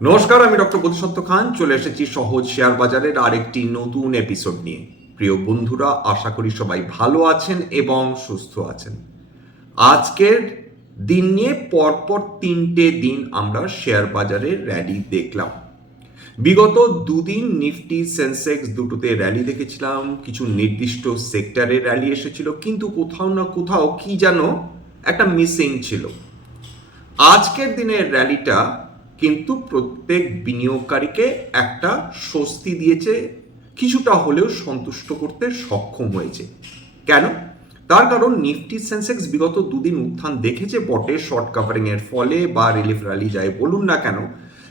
নমস্কার, আমি ডক্টর বোধিসত্ত্ব খান চলে এসেছি সহজ শেয়ার বাজারের আরেকটি নতুন এপিসোড নিয়ে। প্রিয় বন্ধুরা, আশা করি সবাই ভালো আছেন এবং সুস্থ আছেন। আজকের দিন নিয়ে পরপর 3টে দিন আমরা শেয়ার বাজারে র্যালি দেখলাম। বিগত দুদিন নিফটি সেন্সেক্স দুটোতে র্যালি দেখেছিলাম, কিছু নির্দিষ্ট সেক্টরে র্যালি এসেছিল, কিন্তু কোথাও না কোথাও কি যেন একটা মিসিং ছিল। আজকের দিনের র্যালিটা কিন্তু প্রত্যেক বিনিয়োগকারীকে একটা স্বস্তি দিয়েছে, কিছুটা হলেও সন্তুষ্ট করতে সক্ষম হয়েছে। কেন? তার কারণ নিফটি সেন্সেক্স বিগত দুদিন উত্থান দেখেছে বটে শর্ট কাভারিং এর ফলে বা রিলিফ র্যালি যায় বলুন না কেন,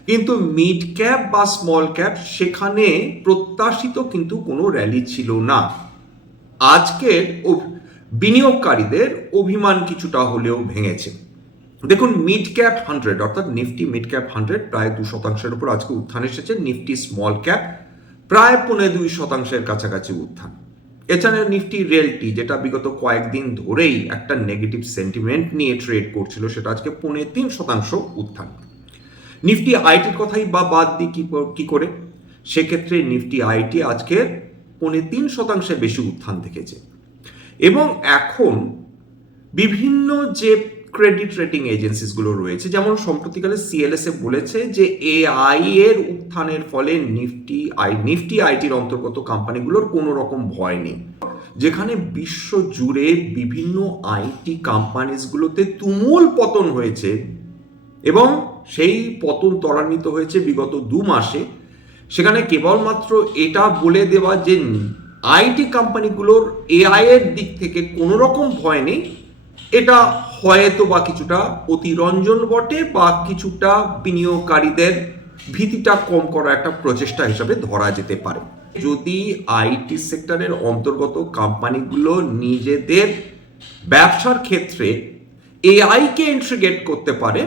কিন্তু মিড ক্যাপ বা স্মল ক্যাপ সেখানে প্রত্যাশিত কিন্তু কোনো র্যালি ছিল না। আজকের বিনিয়োগকারীদের অভিমান কিছুটা হলেও ভেঙেছে। দেখুন, মিড ক্যাপ 100 অর্থাৎ নিফটি মিড ক্যাপ 100 প্রায় 2% উপর আজকে উত্থান এসেছে। নিফটি স্মল ক্যাপ প্রায় 2.25% কাছাকাছি উত্থান। এছাড়া নিফটি রিয়েলটি, যেটা বিগত কয়েকদিন ধরেই একটা নেগেটিভ সেন্টিমেন্ট নিয়ে ট্রেড করছিল, সেটা আজকে 3.5% উত্থান। নিফটি আইটির কথাই বা বাদ দিই কি করে, সেক্ষেত্রে নিফটি আইটি আজকে 3.5% বেশি উত্থান দেখেছে। এবং এখন বিভিন্ন যে ক্রেডিট রেটিং এজেন্সিসগুলো রয়েছে, যেমন সম্প্রতিকালে সিএলএসএ বলেছে যে এআই এর উত্থানের ফলে নিফটি আইটির অন্তর্গত কোম্পানিগুলোর কোনো রকম ভয় নেই। যেখানে বিশ্ব জুড়ে বিভিন্ন আইটি কোম্পানিজগুলোতে তুমুল পতন হয়েছে এবং সেই পতন ত্বরান্বিত হয়েছে বিগত 2 মাসে, সেখানে কেবলমাত্র এটা বলে দেওয়া যে আইটি কোম্পানিগুলোর এআই এর দিক থেকে কোনো রকম ভয় নেই, এটা হয়তো বা কিছুটা অতিরঞ্জন বটে বা কিছুটা বিনিয়োগকারীদের ভীতিটা কম করা একটা প্রচেষ্টা হিসাবে ধরা যেতে পারে। যদি আইটি সেক্টরের অন্তর্গত কোম্পানিগুলো নিজেদের ব্যবসার ক্ষেত্রে এআইকে ইন্টিগ্রেট করতে পারে,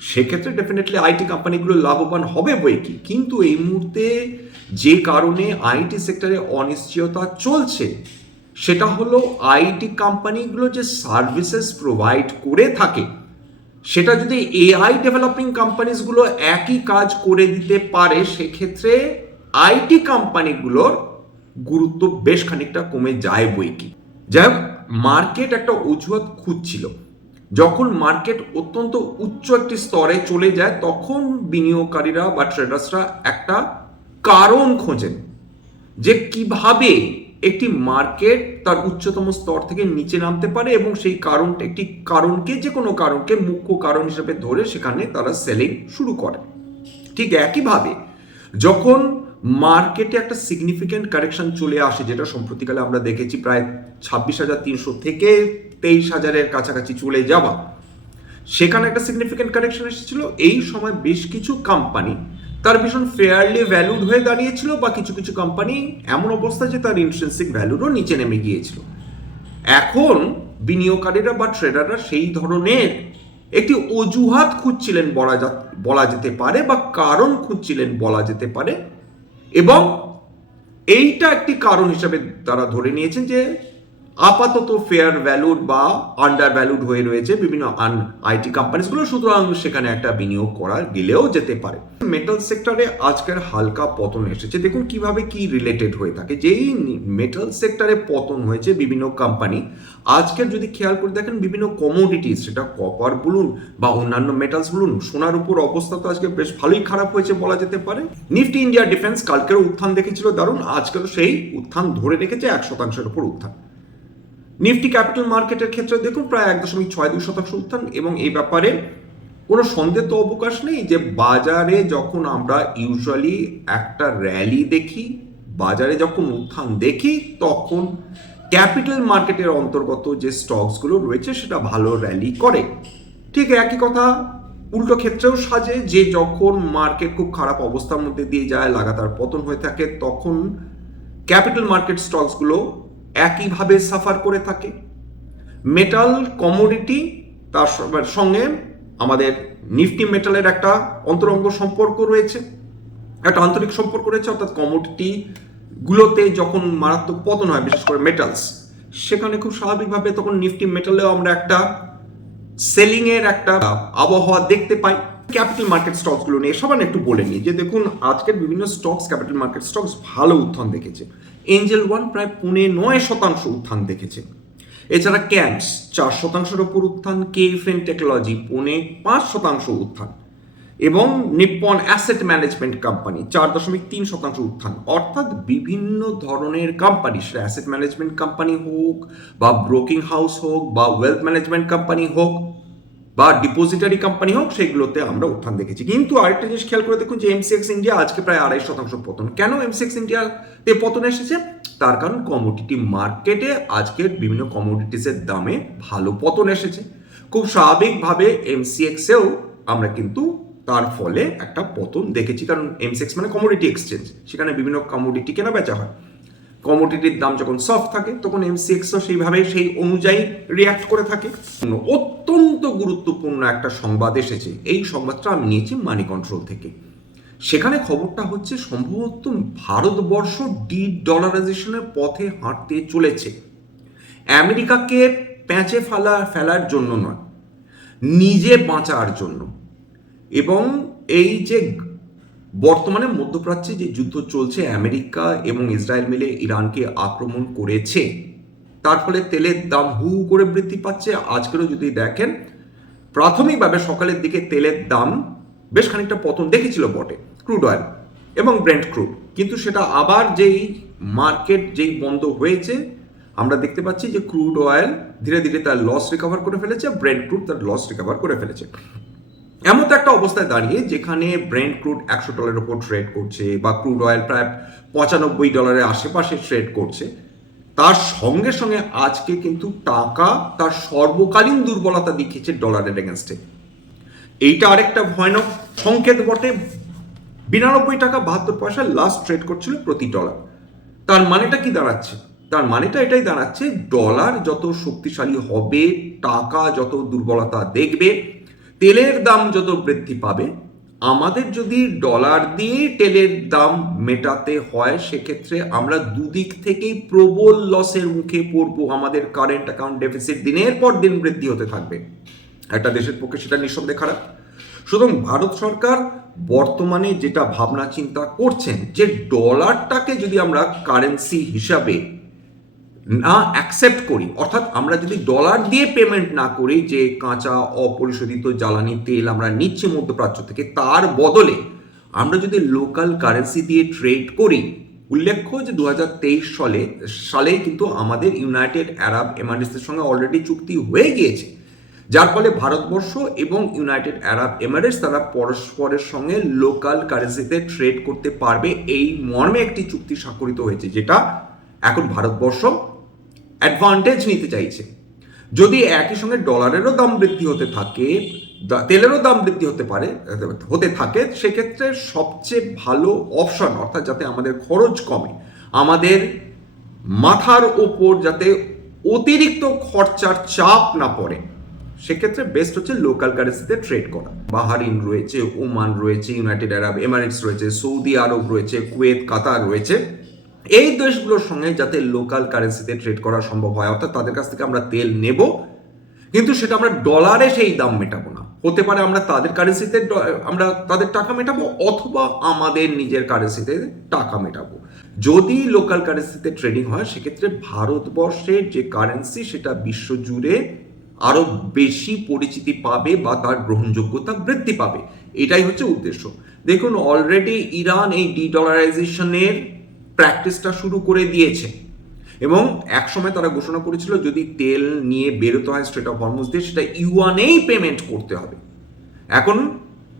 সেক্ষেত্রে ডেফিনেটলি আইটি কোম্পানিগুলো লাভবান হবে বই কি। কিন্তু এই মুহূর্তে যে কারণে আইটি সেক্টরে অনিশ্চয়তা চলছে, সেটা হলো আইটি কোম্পানিগুলো যে সার্ভিসেস প্রোভাইড করে থাকে, সেটা যদি এআই ডেভেলপিং কোম্পানিজগুলো একই কাজ করে দিতে পারে, সেক্ষেত্রে আইটি কোম্পানিগুলোর গুরুত্ব বেশ খানিকটা কমে যায় বই কি। যাই হোক, মার্কেট একটা অজুহাত খুঁজছিল। যখন মার্কেট অত্যন্ত উচ্চ একটি স্তরে চলে যায়, তখন বিনিয়োগকারীরা বা ট্রেডার্সরা একটা কারণ খোঁজেন যে কিভাবে একটি মার্কেট তার উচ্চতম স্তর থেকে নিচে নামতে পারে, এবং সেই কারণকে যে কোনো কারণকে মুখ্য কারণ হিসেবে ধরে সেখানে তারা সেলিং শুরু করে। ঠিক একইভাবে যখন মার্কেটে একটা সিগনিফিক্যান্ট কারেকশন চলে আসে, যেটা সম্প্রতিকালে আমরা দেখেছি প্রায় 26,300 থেকে 23,000-এর কাছাকাছি চলে যাওয়া, সেখানে একটা সিগনিফিক্যান্ট কারেকশন এসেছিল। এই সময় বেশ কিছু কোম্পানি তার ভীষণ ফেয়ারলি ভ্যালুড হয়ে দাঁড়িয়েছিল, বা কিছু কিছু কোম্পানি এমন অবস্থা যে তার ইন্ট্রিনসিক ভ্যালুরও নিচে নেমে গিয়েছিল। এখন বিনিয়োগকারীরা বা ট্রেডাররা সেই ধরনের একটি অজুহাত খুঁজছিলেন বলা যেতে পারে, বা কারণ খুঁজছিলেন বলা যেতে পারে, এবং এইটা একটি কারণ হিসাবে তারা ধরে নিয়েছেন যে আপাতত ফেয়ার ভ্যালুড বা আন্ডার ভ্যালুড হয়ে রয়েছে বিভিন্ন আইটি কোম্পানিজগুলো, সুতরাং সেখানে একটা বিনিয়োগ করা গেলেও যেতে পারে। মেটাল সেক্টরে আজকের হালকা পতন এসেছে। দেখুন কিভাবে কি রিলেটেড হয়ে থাকে। যেই মেটাল সেক্টরে পতন হয়েছে বিভিন্ন কোম্পানি, আজকের যদি খেয়াল করে দেখেন বিভিন্ন কমোডিটিস, সেটা কপার বলুন বা অন্যান্য মেটালস বলুন, সোনার উপর অবস্থা তো আজকে বেশ ভালোই খারাপ হয়েছে বলা যেতে পারে। নিফটি ইন্ডিয়া ডিফেন্স কালকেরও উত্থান দেখেছিল দারুণ, আজকেরও সেই উত্থান ধরে রেখেছে 1%-এর উপর উত্থান। নিফটি ক্যাপিটাল মার্কেটের ক্ষেত্রে দেখুন প্রায় 1.62% উত্থান, এবং এই ব্যাপারে কোনো সন্দেহ তো অবকাশ নেই যে বাজারে যখন আমরা ইউজুয়ালি একটা র্যালি দেখি, বাজারে যখন উত্থান দেখি, তখন ক্যাপিটাল মার্কেটের অন্তর্গত যে স্টকসগুলো রয়েছে সেটা ভালো র্যালি করে। ঠিক একই কথা উল্টো ক্ষেত্রেও সাজে, যে যখন মার্কেট খুব খারাপ অবস্থার মধ্যে দিয়ে যায়, লাগাতার পতন হয়ে থাকে, তখন ক্যাপিটাল মার্কেট স্টকসগুলো একইভাবে সাফার করে থাকে। মেটাল কমোডিটি, তার সঙ্গে আমাদের নিফটি মেটালের একটা অন্তরঙ্গ সম্পর্ক রয়েছে, একটা আন্তরিক সম্পর্ক রয়েছে। অর্থাৎ কমোডিটি গুলোতে যখন মারাত্মক পতন হয়, বিশেষ করে মেটালস, সেখানে খুব স্বাভাবিকভাবে তখন নিফটি মেটালেও আমরা একটা সেলিং এর একটা আবহাওয়া দেখতে পাই। ক্যাপিটাল মার্কেট স্টকসগুলো নিয়ে সবার একটু বলে নিই যে দেখুন আজকের বিভিন্ন স্টকস ক্যাপিটাল মার্কেট স্টকস ভালো উত্থান দেখেছে। এঞ্জেল ওয়ান প্রায় 9.5% উত্থান দেখেছে। এছাড়া ক্যাম্পস 4% ওপর উত্থান, কেএফএন টেকনোলজি 5.5% উত্থান এবং নিপ্পন অ্যাসেট ম্যানেজমেন্ট কোম্পানি 4.3% উত্থান। অর্থাৎ বিভিন্ন ধরনের কোম্পানি, সেটা অ্যাসেট ম্যানেজমেন্ট কোম্পানি হোক বা ব্রোকিং হাউস হোক বা ওয়েলথ ম্যানেজমেন্ট কোম্পানি হোক বা ডিপোজিটারি কোম্পানি হোক, সেগুলোতে আমরা উত্থান দেখেছি। কিন্তু আরেকটা জিনিস খেয়াল করে দেখুন যে এমসিএক্স ইন্ডিয়া আজকে প্রায় 2.5% পতন। কেন এমসিএক্স ইন্ডিয়াতে পতন এসেছে? তার কারণ কমোডিটি মার্কেটে আজকের বিভিন্ন কমোডিটিসের দামে ভালো পতন এসেছে। খুব স্বাভাবিকভাবে এমসিএক্সেও আমরা কিন্তু তার ফলে একটা পতন দেখেছি, কারণ এমসিএক্স মানে কমোডিটি এক্সচেঞ্জ, সেখানে বিভিন্ন কমোডিটি কেনা বেচা হয়। কমোডিটির দাম যখন সফট থাকে তখন এমসিএক্সও সেইভাবে সেই অনুযায়ী রিয়াক্ট করে থাকে। অত্যন্ত গুরুত্বপূর্ণ একটা সংবাদ এসেছে, এই সংবাদটা আমি নিয়েছি মানি কন্ট্রোল থেকে। সেখানে খবরটা হচ্ছে সম্ভবত ভারতবর্ষ ডলারাইজেশনের পথে হাঁটতে চলেছে। আমেরিকাকে প্যাঁচে ফেলার জন্য নয়, নিজে বাঁচার জন্য। এবং এই যে বর্তমানে মধ্যপ্রাচ্যে যে যুদ্ধ চলছে, আমেরিকা এবং ইসরায়েল মিলে ইরানকে আক্রমণ করেছে, তার ফলে তেলের দাম হু করে বৃদ্ধি পাচ্ছে। আজকেরও যদি দেখেন প্রাথমিকভাবে সকালের দিকে তেলের দাম বেশ খানিকটা পতন দেখেছিল বটে, ক্রুড অয়েল এবং ব্রেন্ট ক্রুড, কিন্তু সেটা আবার যেই মার্কেট যেই বন্ধ হয়েছে আমরা দেখতে পাচ্ছি যে ক্রুড অয়েল ধীরে ধীরে তার লস রিকভার করে ফেলেছে, ব্রেন্ট ক্রুড তার লস রিকভার করে ফেলেছে। এমন তো একটা অবস্থায় দাঁড়িয়ে যেখানে ব্রেন্ট ক্রুড $100 উপর ট্রেড করছে বা ক্রুড অয়েল প্রায় $95 আশেপাশে ট্রেড করছে, তার সঙ্গে সঙ্গে আজকে কিন্তু টাকা তার সর্বকালীন দুর্বলতা দেখিয়েছে ডলারের এগেনস্টে। এইটা আরেকটা ভয়ানক সংকেত বটে। $92.72 লাস্ট ট্রেড করছিল প্রতি ডলার। তার মানেটা কি দাঁড়াচ্ছে? তার মানেটা এটাই দাঁড়াচ্ছে, ডলার যত শক্তিশালী হবে, টাকা যত দুর্বলতা দেখবে, তেলের দাম যত বৃদ্ধি পাবে, আমাদের যদি ডলার দিয়ে তেলের দাম মেটাতে হয় সেক্ষেত্রে আমরা দুদিক থেকেই প্রবল লসের মুখে পড়বো। আমাদের কারেন্ট অ্যাকাউন্ট ডেফিসিট দিনের পর দিন বৃদ্ধি হতে থাকবে। একটা দেশের পক্ষে সেটা নিঃসন্দেহে খারাপ। সুতরাং ভারত সরকার বর্তমানে যেটা ভাবনা চিন্তা করছেন যে ডলারটাকে যদি আমরা কারেন্সি হিসাবে না অ্যাকসেপ্ট করি, অর্থাৎ আমরা যদি ডলার দিয়ে পেমেন্ট না করি, যে কাঁচা অপরিশোধিত জ্বালানি তেল আমরা নিচ্ছি মধ্যপ্রাচ্য থেকে, তার বদলে আমরা যদি লোকাল কারেন্সি দিয়ে ট্রেড করি। উল্লেখ্য যে 2023 সালে কিন্তু আমাদের ইউনাইটেড আরব এমিরেটসের সঙ্গে অলরেডি চুক্তি হয়ে গিয়েছে, যার ফলে ভারতবর্ষ এবং ইউনাইটেড আরব এমিরেটস তারা পরস্পরের সঙ্গে লোকাল কারেন্সিতে ট্রেড করতে পারবে, এই মর্মে একটি চুক্তি স্বাক্ষরিত হয়েছে, যেটা এখন ভারতবর্ষ অ্যাডভান্টেজ নিতে চাইছে। যদি একই সঙ্গে ডলারেরও দাম বৃদ্ধি হতে থাকে, তেলেরও দাম বৃদ্ধি হতে থাকে, সেক্ষেত্রে সবচেয়ে ভালো অপশন, অর্থাৎ যাতে আমাদের খরচ কমে, আমাদের মাথার ওপর যাতে অতিরিক্ত খরচার চাপ না পড়ে, সেক্ষেত্রে বেস্ট হচ্ছে লোকাল কারেন্সিতে ট্রেড করা। বাহারিন রয়েছে, ওমান রয়েছে, ইউনাইটেড আরব এমিরেটস রয়েছে, সৌদি আরব রয়েছে, কুয়েত, কাতার রয়েছে। এই দেশগুলোর সঙ্গে যাতে লোকাল কারেন্সিতে ট্রেড করা সম্ভব হয়, অর্থাৎ তাদের কাছ থেকে আমরা তেল নেব, কিন্তু সেটা আমরা ডলারে সেই দাম মেটাবো না। হতে পারে আমরা তাদের কারেন্সিতে আমরা তাদের টাকা মেটাবো, অথবা আমাদের নিজের কারেন্সিতে টাকা মেটাবো। যদি লোকাল কারেন্সিতে ট্রেডিং হয় সেক্ষেত্রে ভারতবর্ষের যে কারেন্সি সেটা বিশ্বজুড়ে আরো বেশি পরিচিতি পাবে বা তার গ্রহণযোগ্যতা বৃদ্ধি পাবে। এটাই হচ্ছে উদ্দেশ্য। দেখুন অলরেডি ইরান এই ডিডলারাইজেশনের প্র্যাকটিসটা শুরু করে দিয়েছে এবং একসময় তারা ঘোষণা করেছিল যদি তেল নিয়ে বেরোতে হয় স্ট্রেট অফ হরমুজ দিয়ে, সেটা ইউয়ানেই পেমেন্ট করতে হবে। এখন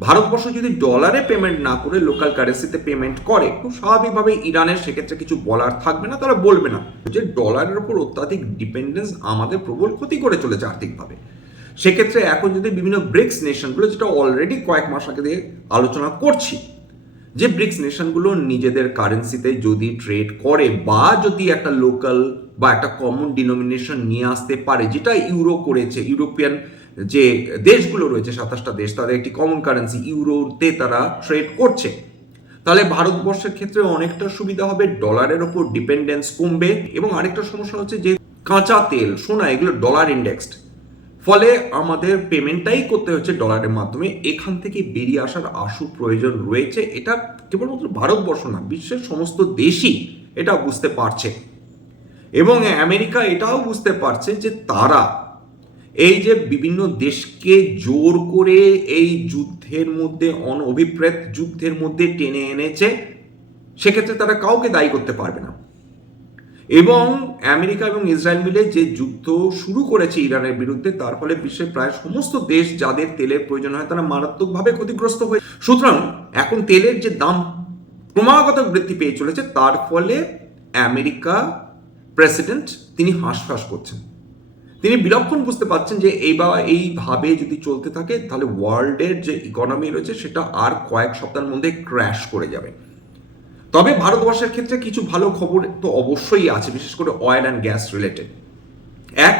ভারতবর্ষ যদি ডলারে পেমেন্ট না করে লোকাল কারেন্সিতে পেমেন্ট করে, খুব স্বাভাবিকভাবে ইরানের সেক্ষেত্রে কিছু বলার থাকবে না, তারা বলবে না যে ডলারের উপর অত্যাধিক ডিপেন্ডেন্স আমাদের প্রবল ক্ষতি করে চলেছে আর্থিকভাবে। সেক্ষেত্রে এখন যদি বিভিন্ন ব্রিক্স নেশনগুলো, যেটা অলরেডি কয়েক মাস আগে দিয়ে আলোচনা করছি, যে ব্রিক্স নেশনগুলো নিজেদের কারেন্সিতে যদি ট্রেড করে বা যদি একটা লোকাল বা একটা কমন ডিনোমিনেশন নিয়ে আসতে পারে, যেটা ইউরো করেছে, ইউরোপিয়ান যে দেশগুলো রয়েছে 27টা দেশ, তাদের একটি কমন কারেন্সি ইউরোতে তারা ট্রেড করছে, তাহলে ভারতবর্ষের ক্ষেত্রে অনেকটা সুবিধা হবে, ডলারের ওপর ডিপেন্ডেন্স কমবে। এবং আরেকটা সমস্যা হচ্ছে যে কাঁচা তেল, সোনা, এগুলো ডলার ইন্ডেক্সড, ফলে আমাদের পেমেন্টটাই করতে হচ্ছে ডলারের মাধ্যমে। এখান থেকে বেরিয়ে আসার আশু প্রয়োজন রয়েছে। এটা কেবলমাত্র ভারতবর্ষ না, বিশ্বের সমস্ত দেশই এটা বুঝতে পারছে এবং আমেরিকা এটাও বুঝতে পারছে যে তারা এই যে বিভিন্ন দেশকে জোর করে এই যুদ্ধের মধ্যে অনভিপ্রেত যুদ্ধের মধ্যে টেনে এনেছে, সেক্ষেত্রে তারা কাউকে দায়ী করতে পারবে না। এবং আমেরিকা এবং ইসরায়েল মিলে যে যুদ্ধ শুরু করেছে ইরানের বিরুদ্ধে, তার ফলে বিশ্বের প্রায় সমস্ত দেশ যাদের তেলের প্রয়োজন হয় তারা মারাত্মকভাবে ক্ষতিগ্রস্ত হয়ে, সুতরাং এখন তেলের যে দাম ক্রমাগত বৃদ্ধি পেয়ে চলেছে, তার ফলে আমেরিকা প্রেসিডেন্ট তিনি হাঁসফাঁস করছেন। তিনি বিলক্ষণ বুঝতে পারছেন যে এইভাবে যদি চলতে থাকে তাহলে ওয়ার্ল্ডের যে ইকোনমি রয়েছে সেটা আর কয়েক সপ্তাহের মধ্যে ক্র্যাশ করে যাবে। তবে ভারতবর্ষের ক্ষেত্রে কিছু ভালো খবর তো অবশ্যই আছে, বিশেষ করে অয়েল অ্যান্ড গ্যাস রিলেটেড। এক,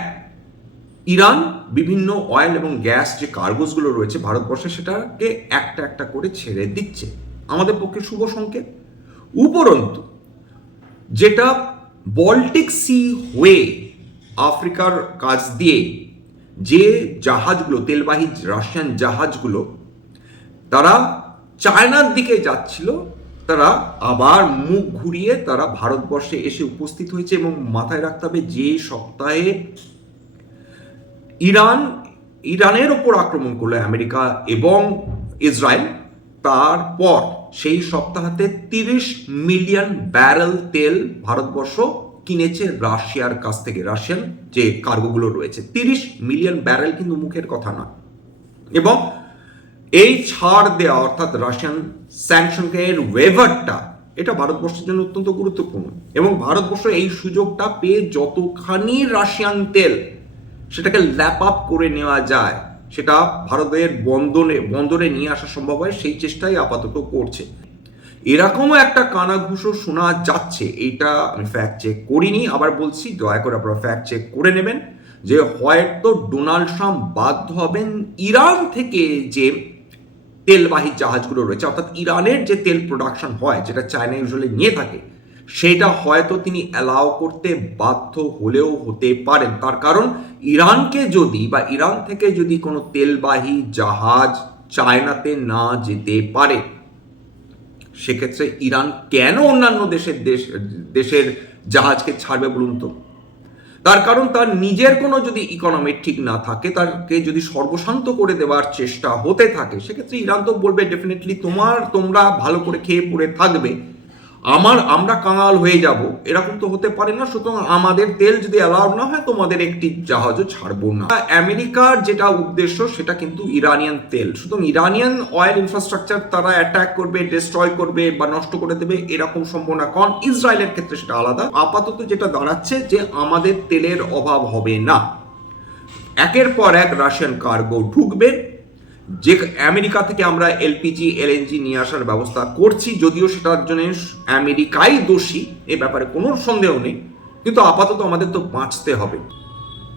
ইরান বিভিন্ন অয়েল এবং গ্যাস যে কার্গোসগুলো রয়েছে ভারতবর্ষে সেটাকে একটা একটা করে ছেড়ে দিচ্ছে, আমাদের পক্ষে শুভ সংকেত। উপরন্তু যেটা বল্টিক সি হয়ে আফ্রিকার কাছ দিয়ে যে জাহাজগুলো, তেলবাহী রাশিয়ান জাহাজগুলো তারা চায়নার দিকে যাচ্ছিল, তারা আবার মুখ ঘুরিয়ে তারা ভারতবর্ষে এসে উপস্থিত হয়েছে। এবং মাথায় রাখতে হবে যে সপ্তাহে ইরানের ওপর আক্রমণ করলো আমেরিকা এবং ইসরায়েল, তারপর সেই সপ্তাহতে 30 মিলিয়ন ব্যারেল তেল ভারতবর্ষ কিনেছে রাশিয়ার কাছ থেকে। রাশিয়ান যে কার্গোগুলো রয়েছে 30 মিলিয়ন ব্যারেল, কিন্তু মুখের কথা না। এবং এই ছাড় দেওয়া অর্থাৎ রাশিয়ান স্যাংশনের ওয়েভারটা, এটা ভারতবর্ষের জন্য অত্যন্ত গুরুত্বপূর্ণ। এবং ভারতবর্ষ এই সুযোগটা পেয়ে যতখানি রাশিয়ান তেল সেটাকে ল্যাপ আপ করে নেওয়া যায়, সেটা ভারতের বন্দরে নিয়ে আসা সম্ভব হয়, সেই চেষ্টাই আপাতত করছে। এরকমও একটা কানাঘুষো শোনা যাচ্ছে, এইটা আমি ফ্যাক্ট চেক করিনি, আবার বলছি দয়া করে আপনারা ফ্যাক্ট চেক করে নেবেন, যে হয়তো ডোনাল্ড ট্রাম্প বাধ্য হবেন ইরান থেকে যে তেলবাহী জাহাজগুলো রয়েছে, অর্থাৎ ইরানের যে তেল প্রোডাকশন হয় যেটা চায়না ইউজুয়ালি নিয়ে থাকে, সেটা হয়তো তিনি অ্যালাউ করতে বাধ্য হলেও হতে পারেন। তার কারণ ইরানকে যদি বা ইরান থেকে যদি কোনো তেলবাহী জাহাজ চায়নাতে না যেতে পারে, সেক্ষেত্রে ইরান কেন অন্যান্য দেশের জাহাজকে ছাড়বে বলুন তো? তার কারণ তার নিজের কোনো যদি ইকোনমি ঠিক না থাকে, তাকে যদি সর্বশান্ত করে দেওয়ার চেষ্টা হতে থাকে, সেক্ষেত্রে ইরান তো বলবে ডেফিনেটলি তোমরা ভালো করে খেয়ে পড়ে থাকবে, আমরা কাঙাল হয়ে যাব, এরকম তো হতে পারে না। সুতরাং আমাদের তেল যদি অ্যালাউড না হয় তোমাদের একটি জাহাজও ছাড়বো না। আমেরিকার যেটা উদ্দেশ্য সেটা কিন্তু ইরানিয়ান তেল, সুতরাং ইরানিয়ান অয়েল ইনফ্রাস্ট্রাকচার তারা অ্যাটাক করবে, ডিস্ট্রয় করবে বা নষ্ট করে দেবে এরকম সম্ভাবনা কম। ইসরায়েলের ক্ষেত্রে সেটা আলাদা। আপাতত যেটা দাঁড়াচ্ছে যে আমাদের তেলের অভাব হবে না, একের পর এক রাশিয়ান কার্গো ঢুকবে। যে আমেরিকা থেকে আমরা এলপিজি এলএনজি নিয়ে আসার ব্যবস্থা করছি, যদিও সেটার জন্য আমেরিকাই দোষী, এ ব্যাপারে কোনো সন্দেহ নেই, কিন্তু আপাতত আমাদের তো বাঁচতে হবে।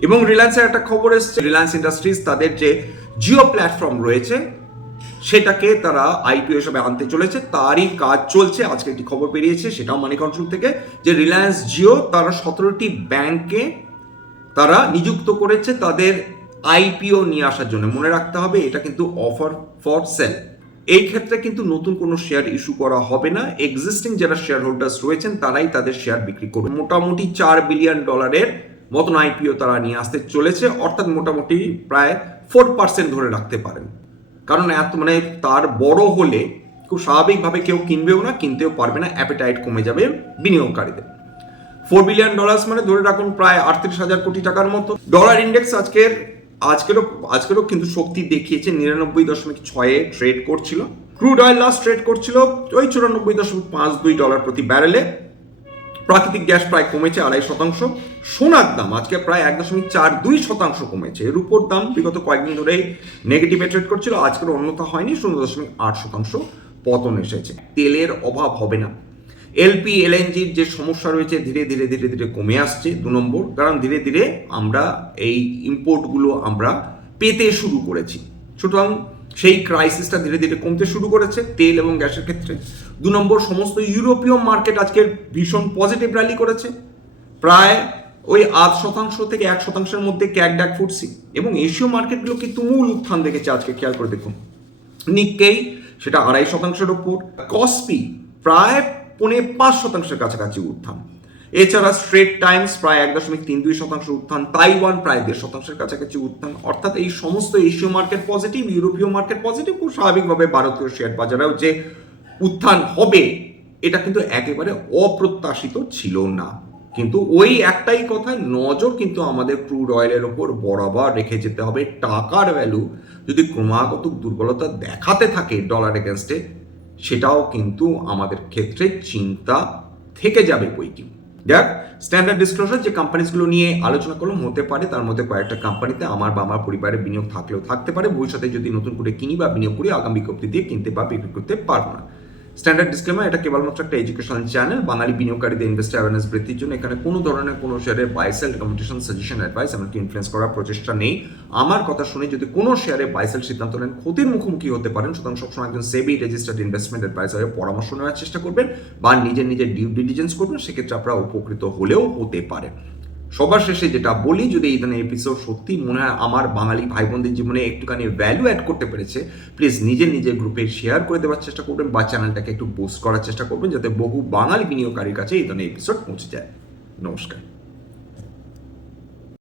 এবং রিলায়েন্সের একটা খবর এসছে, রিলায়েন্স ইন্ডাস্ট্রিজ তাদের যে জিও প্ল্যাটফর্ম রয়েছে সেটাকে তারা আইপিও হিসেবে আনতে চলেছে, তারই কাজ চলছে। আজকে একটি খবর বেরিয়েছে, সেটাও মানি কন্ট্রোল থেকে, যে রিলায়েন্স জিও তারা 17টি ব্যাংকে তারা নিযুক্ত করেছে তাদের আইপিও নিয়ে আসার জন্য। মনে রাখতে হবে এটা কিন্তু অফার ফর সেল, এই ক্ষেত্রে কিন্তু নতুন কোনো শেয়ার ইস্যু করা হবে না। এক্সিস্টিং যারা শেয়ার হোল্ডার্স রয়েছেন তারাই তাদের শেয়ার বিক্রি করবে। মোটামুটি $4 বিলিয়ন মতন আইপিও তারা নিয়ে আসতে চলেছে, অর্থাৎ মোটামুটি প্রায় 4% ধরে রাখতে পারেন। কারণ তার বড় হলে খুব স্বাভাবিকভাবে কেউ কিনবেও না, কিনতেও পারবে না, অ্যাপেটাইট কমে যাবে বিনিয়োগকারীদের। $4 বিলিয়ন মানে ধরে রাখুন প্রায় 38,000 কোটি টাকার মতো। ডলার ইন্ডেক্স আজকেরও কিন্তু শক্তি দেখিয়েছে, 99.6 ট্রেড করছিল। ক্রুড অয়েল লাস্ট ট্রেড করছিল ওই $94.52 প্রতি ব্যারেলে। প্রাকৃতিক গ্যাস প্রায় কমেছে 2.5%। সোনার দাম আজকে প্রায় 1.42% কমেছে। রুপোর দাম বিগত কয়েকদিন ধরেই নেগেটিভে ট্রেড করছিল, আজকের অন্যথা হয়নি, 0.8% পতন এসেছে। তেলের অভাব হবে না। এলপি এলএনজির যে সমস্যা রয়েছে ধীরে ধীরে কমে আসছে। 2 নম্বর, কারণ ধীরে ধীরে আমরা এই ইম্পোর্টগুলো আমরা পেতে শুরু করেছি, সুতরাং সেই ক্রাইসিসটা ধীরে ধীরে কমতে শুরু করেছে তেল এবং গ্যাসের ক্ষেত্রে। 2 নম্বর, সমস্ত ইউরোপীয় মার্কেট আজকে ভীষণ পজিটিভ র্যালি করেছে, প্রায় ওই 0.5% থেকে 1%-এর মধ্যে ক্যাকড্যাক ফুটসি এবং এশীয় মার্কেটগুলোকে তুমুল উত্থান দেখেছে আজকে, খেয়াল করে দেখুন। নিক্কেই সেটা 2.5%-এর ওপর, কসপি প্রায় 4.5%-এর কাছাকাছি উত্থান। এছাড়া স্ট্রেট টাইমস প্রায় 1.32% উত্থান, তাইওয়ান প্রায় 1.5%-এর কাছাকাছি উত্থান। অর্থাৎ এই সমস্ত এশীয় মার্কেট পজিটিভ, ইউরোপীয় মার্কেট পজিটিভ, খুব স্বাভাবিকভাবে ভারতীয় শেয়ার বাজারেও যে উত্থান হবে এটা কিন্তু একেবারে অপ্রত্যাশিত ছিল না। কিন্তু ওই একটাই কথা, নজর কিন্তু আমাদের ক্রুড অয়েলের ওপর বরাবর রেখে যেতে হবে। টাকার ভ্যালু যদি ক্রমাগত দুর্বলতা দেখাতে থাকে ডলার এগেনস্টে, সেটাও কিন্তু আমাদের ক্ষেত্রে চিন্তা থেকে যাবে বইকি। দেখ, স্ট্যান্ডার্ড ডিসক্লোজার যে কোম্পানিগুলো নিয়ে আলোচনা করলাম, হতে পারে তার মধ্যে কয়েকটা কোম্পানিতে আমার বা আমার পরিবারের বিনিয়োগ থাকলেও থাকতে পারে। ভবিষ্যতে যদি নতুন করে কিনি বা বিনিয়োগ করি, আগামী বিজ্ঞপ্তি দিয়ে কিনতে বা বিক্রি করতে পারবো না। স্ট্যান্ডার্ড ডিসক্লেমার, এটা কেবলমাত্র একটা এডুকেশনাল চ্যানেল। বাঙালি বিনিয়োগকারীদের ইনভেস্টার অ্যাওয়ারনেস বৃদ্ধির জন্য এখানে কোনো ধরনের কোনো শেয়ারের buy sell recommendation, suggestion, advice এমনকি ইনফ্লুয়েন্স করার প্রচেষ্টা নেই। আমার কথা শুনে যদি কোনো শেয়ারে বাই সেল সিদ্ধান্ত নেন, ক্ষতির মুখোমুখি হতে পারেন। সুতরাং সবসময় একজন সেবি রেজিস্টার্ড ইনভেস্টমেন্ট অ্যাডভাইজারের পরামর্শ নেওয়ার চেষ্টা করবেন বা নিজের ডিউ ডিলিজেন্স করবেন, সেক্ষেত্রে আপনারা উপকৃত হলেও হতে পারেন। সবার শেষে যেটা বলি, যদি এই ধরনের এপিসোড সত্যি মনে হয় আমার বাঙালি ভাই বোনদের জীবনে একটুখানি ভ্যালু অ্যাড করতে পেরেছে, প্লিজ নিজের গ্রুপে শেয়ার করে দেওয়ার চেষ্টা করবেন বা চ্যানেলটাকে একটু বুস্ট করার চেষ্টা করবেন, যাতে বহু বাঙালি বিনিয়োগকারীর কাছে এই ধরনের এপিসোড পৌঁছে যায়। নমস্কার।